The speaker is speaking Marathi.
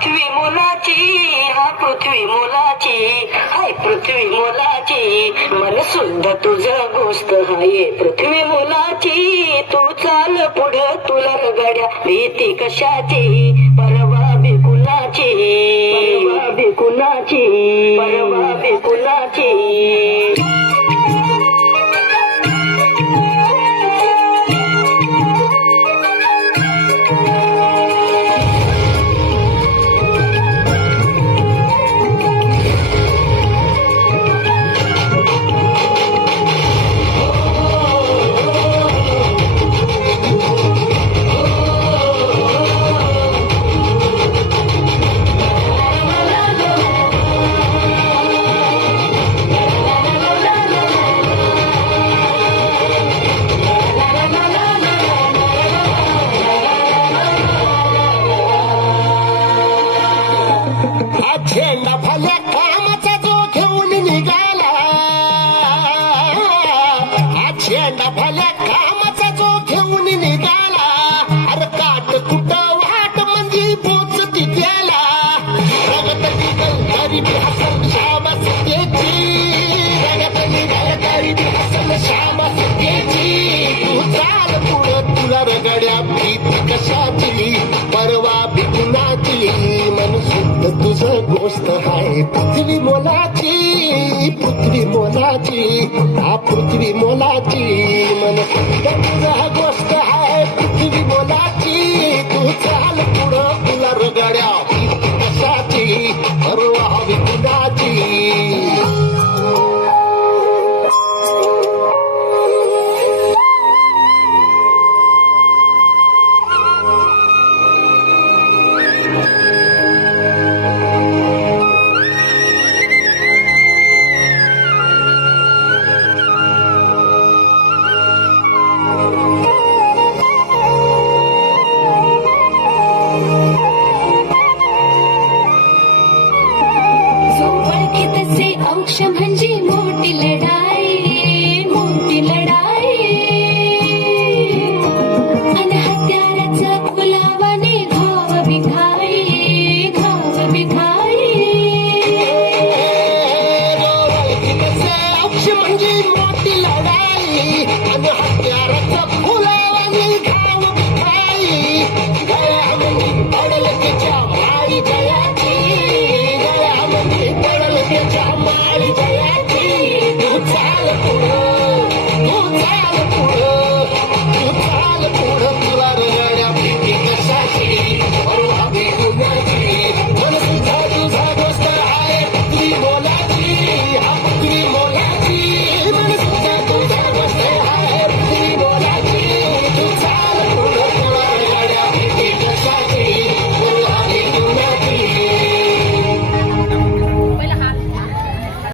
पृथ्वी मोलाची, हा पृथ्वी मोलाची, हाय पृथ्वी मोलाची, मन सुद्धा तुझं गोष्ट हाय पृथ्वी मोलाची. तू चाल पुढं तुला रगड्या भीती कशाची, परवा बी कुणाची, परवा बी कुणाची, परवा बी कुणाची. झेंडा भल्या कामाचा जो घेऊन निघाला, हा झेंडा भल्या कामाचा जो घेऊन निघाला, अरे काट कुठं वाट म्हणजे पोचती त्याला. रगत निघल तरी बी हसल शाबास त्याची, रगत निघल तरी बी हसल शाबास त्याची. तू चाल पुढं तुला रगड्या भीती कशाची, परवा बी कुणाची, मन शुद्ध तुझं गोष्ट हाय पृथ्वी मोलाची, पृथ्वी मोलाची, हा पृथ्वी मोलाची, मन शुद्ध तुझं गोष्ट हाय पृथ्वी मोलाची. तू चाल पुढं तुला रगड्या भीती कशाची, परवा बी कुणाची. अंश म्हणजे